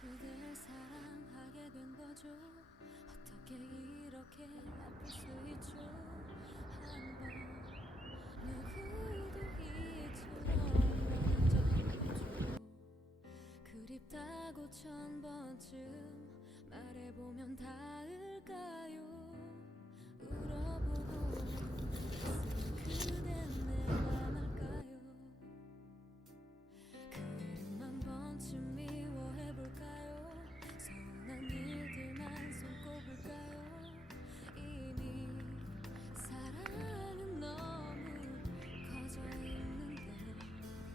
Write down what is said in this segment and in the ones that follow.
그댈 사랑하게 된 거죠. 어떻게 이렇게 아플 수 있죠. 한번 누구도 이처럼 멀어져 보죠. 그립다고 천 번쯤 말해보면 닿을까요. 울어보고 있으면 그댄 내 맘 알까요. 그림 한 번쯤 미워해볼까요. 서운한 일들만 손꼽을까요. 이미 사랑은 너무 커져 있는데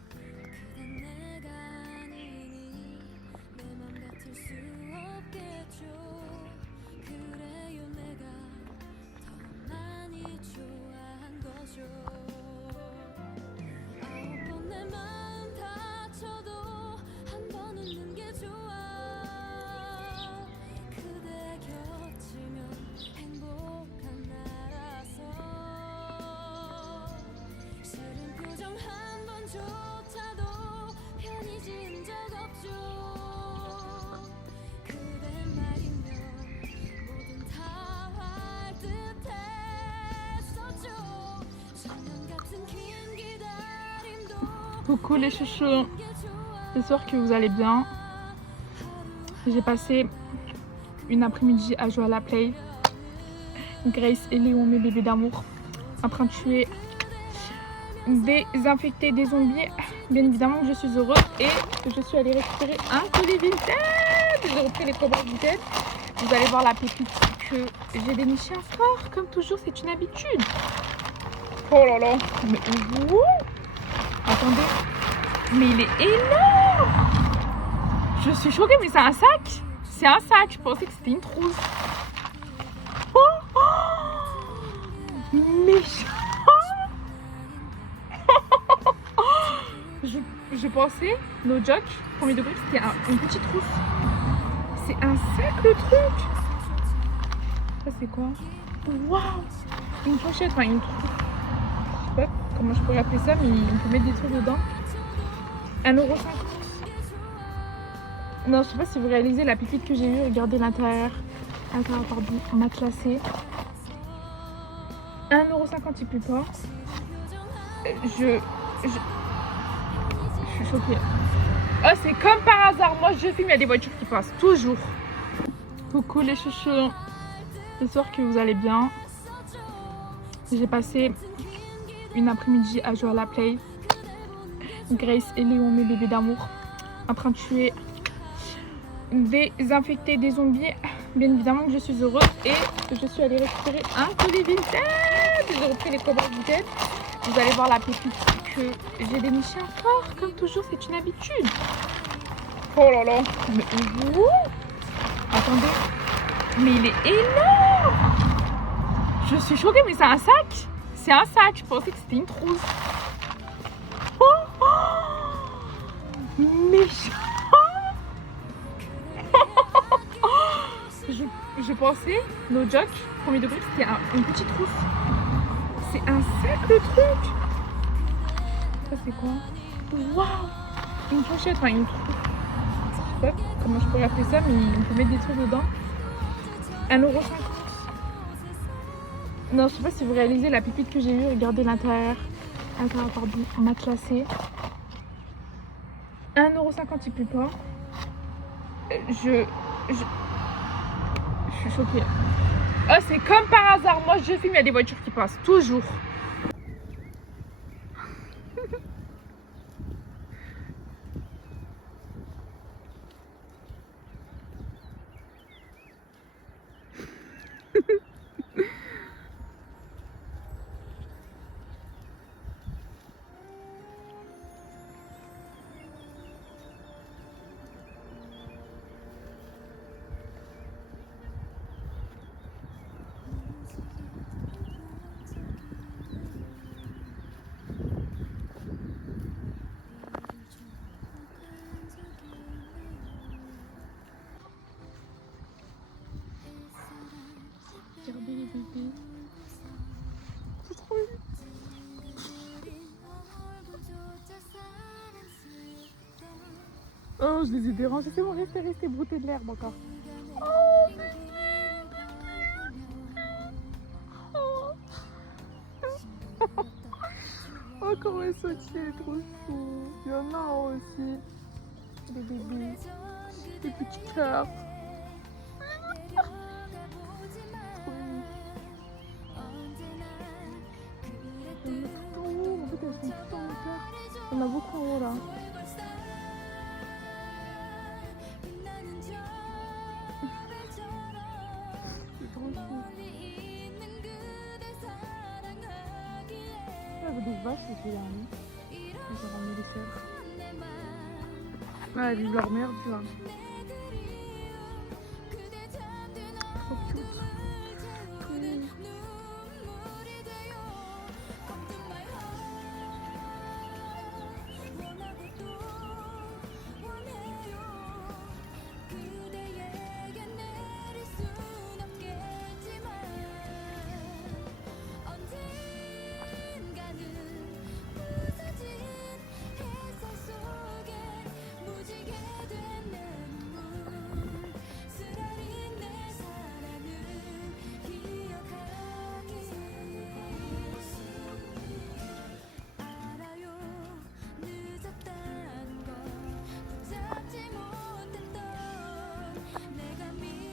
그댄 내가 아니니 내 맘 같을 수 없겠죠. 그래요 내가 더 많이 좋아한 거죠. 아홉 번 내 마음 다쳐도 한 번 웃는 게 좋아. 그대 곁이면 행복한 나라서 싫은 표정 한 번조차도 편히 지은 적 없죠. 그대 말이면 뭐든 다 할 듯했었죠. 10년 같은 긴 기다림도 Coucou les chouchous, j'espère que vous allez bien. J'ai passé une après-midi à jouer à la play. Grace et Léon, mes bébés d'amour, en train de tuer, désinfecter des zombies. Bien évidemment que je suis heureuse et je suis allée récupérer un colis vintage. J'ai repris les combats vintage. Vous allez voir la pépite que j'ai dénichée encore. Comme toujours, c'est une habitude. Oh là là, mais ouh. Attendez, mais il est énorme. Je suis choquée, mais c'est un sac. C'est un sac, je pensais que c'était une trousse. Oh, oh. Mais je pensais, no joke, premier degré, que c'était une petite trousse. C'est un sac le truc. Ça c'est quoi? Waouh. Une pochette, enfin une trousse. Je sais pas comment je pourrais appeler ça, mais on peut mettre des trucs dedans. 1,50 €. Non, je sais pas si vous réalisez la pépite que j'ai eue. Regardez l'intérieur. Attends, pardon, matelassé. 1,50 € il pleut pas. Je suis choquée. Oh, c'est comme par hasard. Moi, je filme, il y a des voitures qui passent. Toujours. Coucou les chouchous. J'espère que vous allez bien. J'ai passé une après-midi à jouer à la play. Grace et Léon, mes bébés d'amour, en train de tuer, désinfecter des zombies. Bien évidemment que je suis heureuse et je suis allée récupérer un colis vintage. J'ai repris les combats vintage. Vous allez voir la pépite que j'ai dénichée encore. Comme toujours, c'est une habitude. Oh là là, mais ouh. Attendez, mais il est énorme. Je suis choquée, mais c'est un sac. C'est un sac, je pensais que c'était une trousse. Oh, oh. Mais je pensais, no joke, premier degré, que c'était une petite trousse. C'est un sac le truc. Ça c'est quoi? Waouh. Une pochette, enfin une trousse. Je sais pas comment je pourrais appeler ça, mais on peut mettre des trucs dedans. 1,50 €. Non, je sais pas si vous réalisez la pépite que j'ai eue. Regardez l'intérieur. Attends, pardon, matelassé. 1,50 € il pleut pas. Je suis choquée. Oh, c'est comme par hasard. Moi, je filme, il y a des voitures qui passent. Toujours. Regardez les bébés. C'est trop mignon. Oh, je les ai dérangés. C'est bon, restez brouter de l'herbe encore. Oh, comment elles sont elle est trop chou. Il y en a aussi. Des bébés. Des petits cœurs. Il y en a tout en haut. En fait, elles sont toutes en hauteur. Il y en a beaucoup en haut là. C'est trop chou. Il y avait des vaches aussi là. J'ai ramené les sœurs. Ah, elles vivent leur mère, tu vois. Trop cute.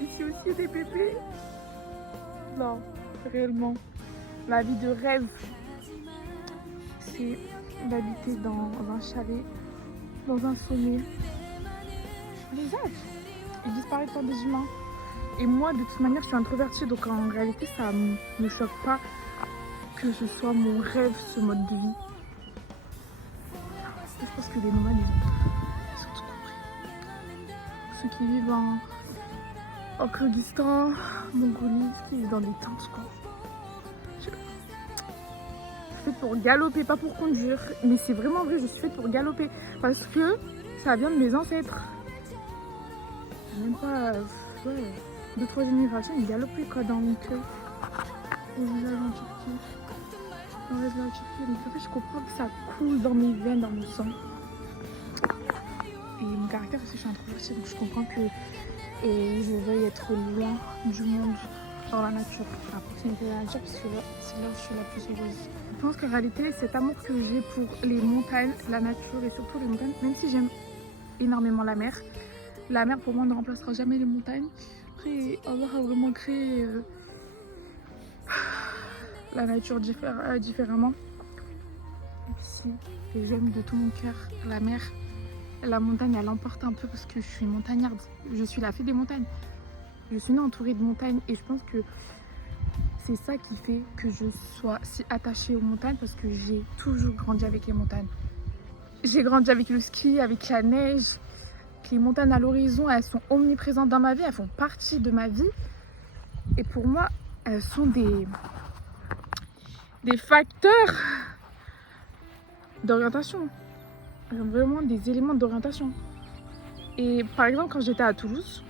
Ici aussi des bébés. Non, réellement. Ma vie de rêve, c'est d'habiter dans un chalet, dans un sommet. Les âges, ils disparaissent par des humains. Et moi, de toute manière, je suis introvertie, donc en réalité, ça me choque pas que ce soit mon rêve, ce mode de vie. Je pense que les nomades, ils ont tout compris. Ceux qui vivent en Kyrgyzstan, Mongolie, qui vivent dans des tentes, quoi. Je suis faite pour galoper, pas pour conduire. Mais c'est vraiment vrai, je suis faite pour galoper. Parce que ça vient de mes ancêtres. Même pas 2-3 générations, ils galopaient quoi dans mon cœur. Au village en Turquie. On reste là en Turquie. Donc en fait, je comprends que ça coule dans mes veines, dans mon sang. Et mon caractère aussi, je suis introvertie, donc je comprends que je veuille être loin du monde, dans la nature, à proximité de la nature, parce que c'est là où je suis la plus heureuse. Je pense qu'en réalité, cet amour que j'ai pour les montagnes, la nature et surtout les montagnes, même si j'aime énormément la mer pour moi ne remplacera jamais les montagnes. Après, Allah a vraiment créé la nature différemment. Et puis si j'aime de tout mon cœur la mer, la montagne elle l'emporte un peu parce que je suis montagnarde. Je suis la fée des montagnes. Je suis née entourée de montagnes et je pense que c'est ça qui fait que je sois si attachée aux montagnes parce que j'ai toujours grandi avec les montagnes. J'ai grandi avec le ski, avec la neige. Les montagnes à l'horizon, elles sont omniprésentes dans ma vie, elles font partie de ma vie. Et pour moi, elles sont des facteurs d'orientation. Vraiment des éléments d'orientation. Et par exemple, quand j'étais à Toulouse,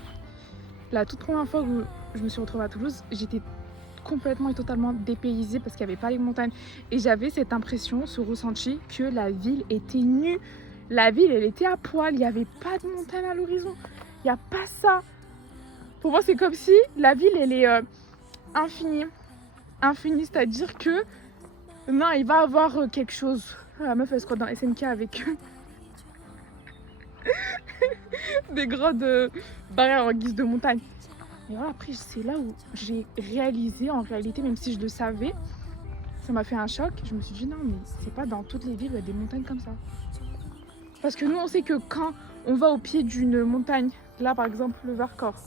la toute première fois où je me suis retrouvée à Toulouse, j'étais complètement et totalement dépaysée parce qu'il n'y avait pas les montagnes. Et j'avais cette impression, ce ressenti que la ville était nue. La ville, elle était à poil, il n'y avait pas de montagne à l'horizon. Il n'y a pas ça. Pour moi, c'est comme si la ville, elle est infinie. Infinie, c'est-à-dire que non, il va y avoir quelque chose. La meuf, elle se croit dans SNK avec des grandes barrières en guise de montagne. Et voilà, après, c'est là où j'ai réalisé, en réalité, même si je le savais, ça m'a fait un choc. Je me suis dit, non, mais c'est pas dans toutes les villes où il y a des montagnes comme ça. Parce que nous, on sait que quand on va au pied d'une montagne, là par exemple le Vercors,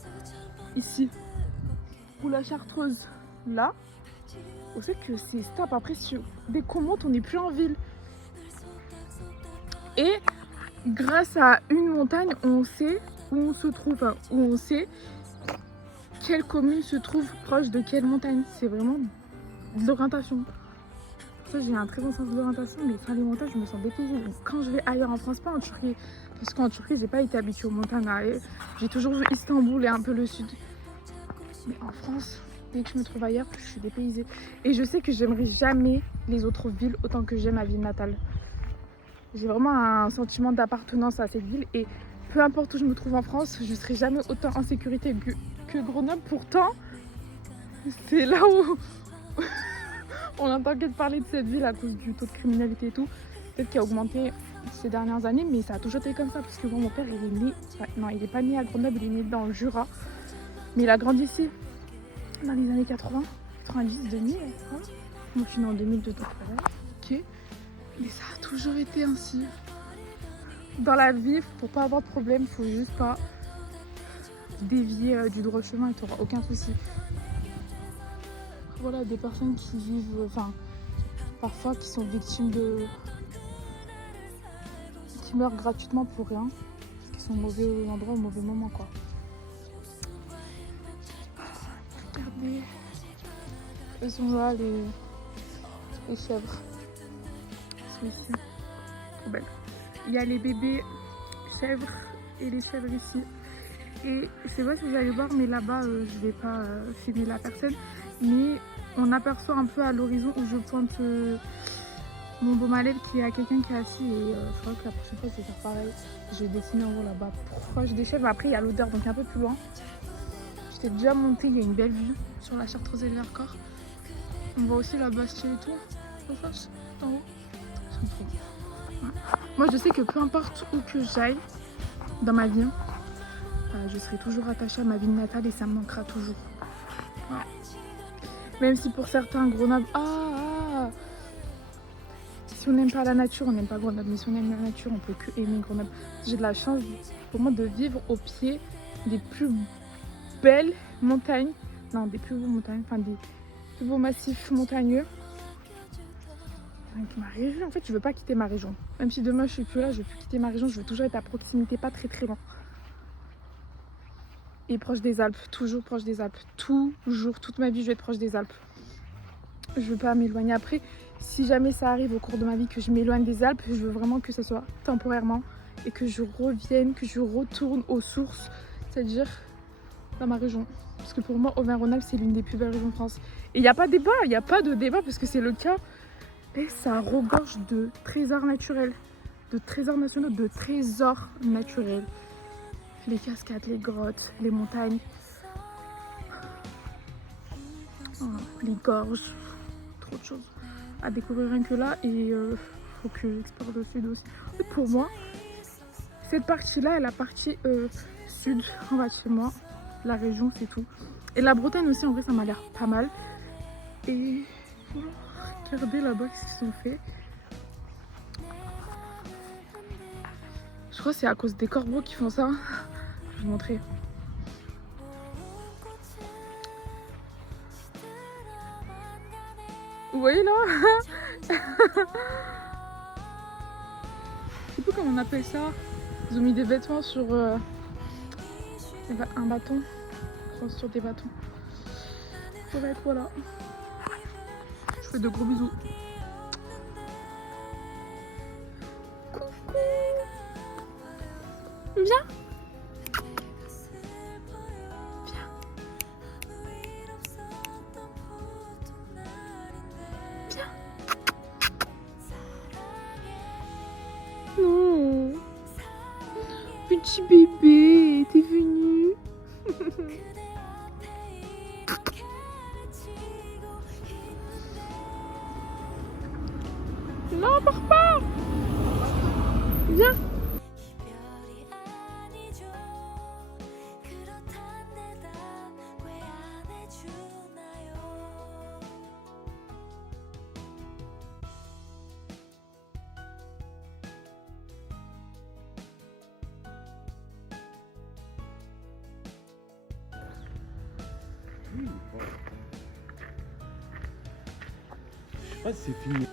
ici, ou la Chartreuse, là, on sait que c'est stop. Après, dès qu'on monte, on n'est plus en ville. Et grâce à une montagne, on sait où on se trouve, enfin, où on sait quelle commune se trouve proche de quelle montagne. C'est vraiment de l'orientation. Ça, j'ai un très bon sens de l'orientation, mais sans les montagnes, je me sens dépaysée. Donc, quand je vais ailleurs en France, pas en Turquie, parce qu'en Turquie, j'ai pas été habituée aux montagnes. J'ai toujours vu Istanbul et un peu le sud. Mais en France, dès que je me trouve ailleurs, je suis dépaysée. Et je sais que j'aimerais jamais les autres villes autant que j'aime ma ville natale. J'ai vraiment un sentiment d'appartenance à cette ville et peu importe où je me trouve en France, je ne serai jamais autant en sécurité que Grenoble. Pourtant, c'est là où on entend que parler de cette ville à cause du taux de criminalité et tout. Peut-être qu'il a augmenté ces dernières années, mais ça a toujours été comme ça. Parce que bon, mon père, il est né... Non, il n'est pas né à Grenoble, il est né dans le Jura. Mais il a grandi ici, dans les années 80, 90, 2000. Hein. Moi, je suis née en 2002, donc voilà. Ok. Mais ça a toujours été ainsi. Dans la vie, pour pas avoir de problème, il faut juste pas dévier du droit chemin et tu n'auras aucun souci. Voilà, des personnes qui vivent, enfin, parfois qui sont victimes de... qui meurent gratuitement pour rien, parce qu'ils sont au mauvais endroit, au mauvais moment, quoi. Regardez, eux sont là, les chèvres. Ils sont ici. Trop belles. Il y a les bébés chèvres et les chèvres ici. Et je sais pas si vous allez voir, mais là-bas, je vais pas filmer la personne, mais on aperçoit un peu à l'horizon où je pointe mon baume à lèvres qu'il y a quelqu'un qui est assis et je crois que la prochaine fois je vais faire pareil. Je vais dessiner en haut là-bas proche des chèvres. Après il y a l'odeur donc un peu plus loin. J'étais déjà montée, il y a une belle vue sur la Chartreuse et le Vercors. On voit aussi la Bastille et tout, en face, en haut. Ouais. Moi je sais que peu importe où que j'aille dans ma vie, je serai toujours attachée à ma ville natale et ça me manquera toujours. Ouais. Même si pour certains Grenoble, si on n'aime pas la nature, on n'aime pas Grenoble. Mais si on aime la nature, on peut que aimer Grenoble. J'ai de la chance pour moi de vivre au pied des plus belles montagnes, non des plus beaux montagnes, enfin des plus beaux massifs montagneux. Avec ma région, en fait je veux pas quitter ma région. Même si demain je suis plus là, je veux plus quitter ma région, je veux toujours être à proximité, pas très très loin. Et proche des Alpes, toujours proche des Alpes. Toujours, toute ma vie je vais être proche des Alpes. Je veux pas m'éloigner. Après, si jamais ça arrive au cours de ma vie que je m'éloigne des Alpes, je veux vraiment que ce soit temporairement et que je revienne, que je retourne aux sources, c'est-à-dire dans ma région. Parce que pour moi, Auvergne-Rhône-Alpes, c'est l'une des plus belles régions de France. Et il n'y a pas de débat, il n'y a pas de débat parce que c'est le cas. Et ça regorge de trésors naturels, de trésors nationaux, de trésors naturels. Les cascades, les grottes, les montagnes, les gorges, trop de choses à découvrir rien que là. Et faut que j'explore le sud aussi. En fait, pour moi, cette partie-là est la partie sud, en bas de chez moi. La région, c'est tout. Et la Bretagne aussi, en vrai, ça m'a l'air pas mal. Et voilà, regardez là-bas ce qu'ils ont fait. Je crois que c'est à cause des corbeaux qui font ça. Je vais vous montrer. Vous voyez là? Je sais pas comment on appelle ça. Ils ont mis des vêtements sur un bâton. Sur des bâtons. Bref, voilà. Je fais de gros bisous. Coucou. Viens. Non. Petit bébé, t'es venu. Non, pars pas. Viens. Je sais pas si c'est fini.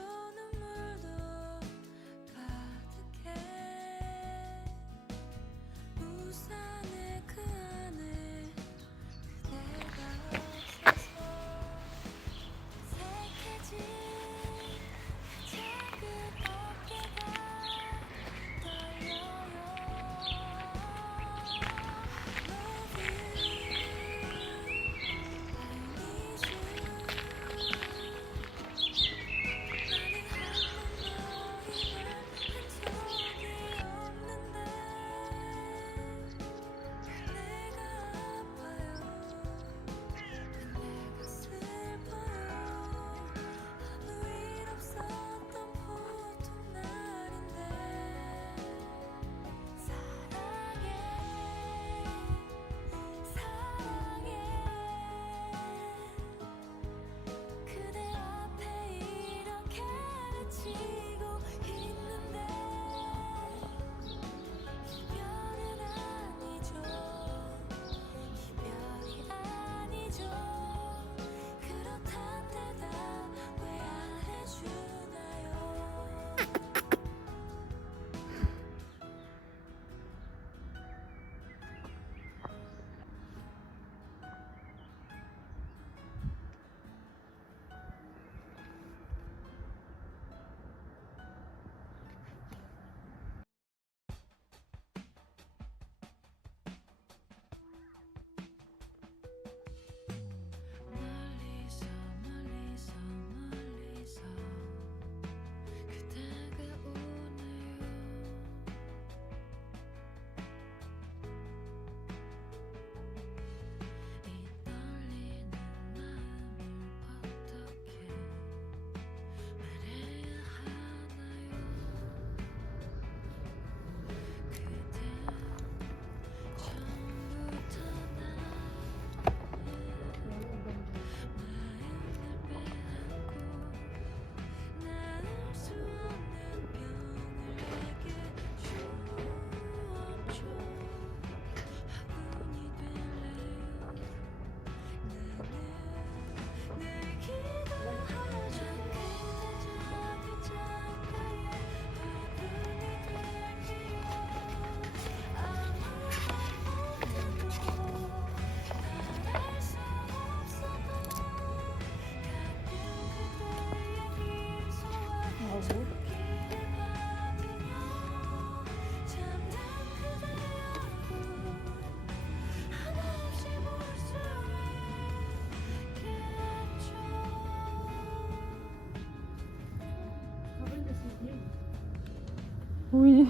Oui.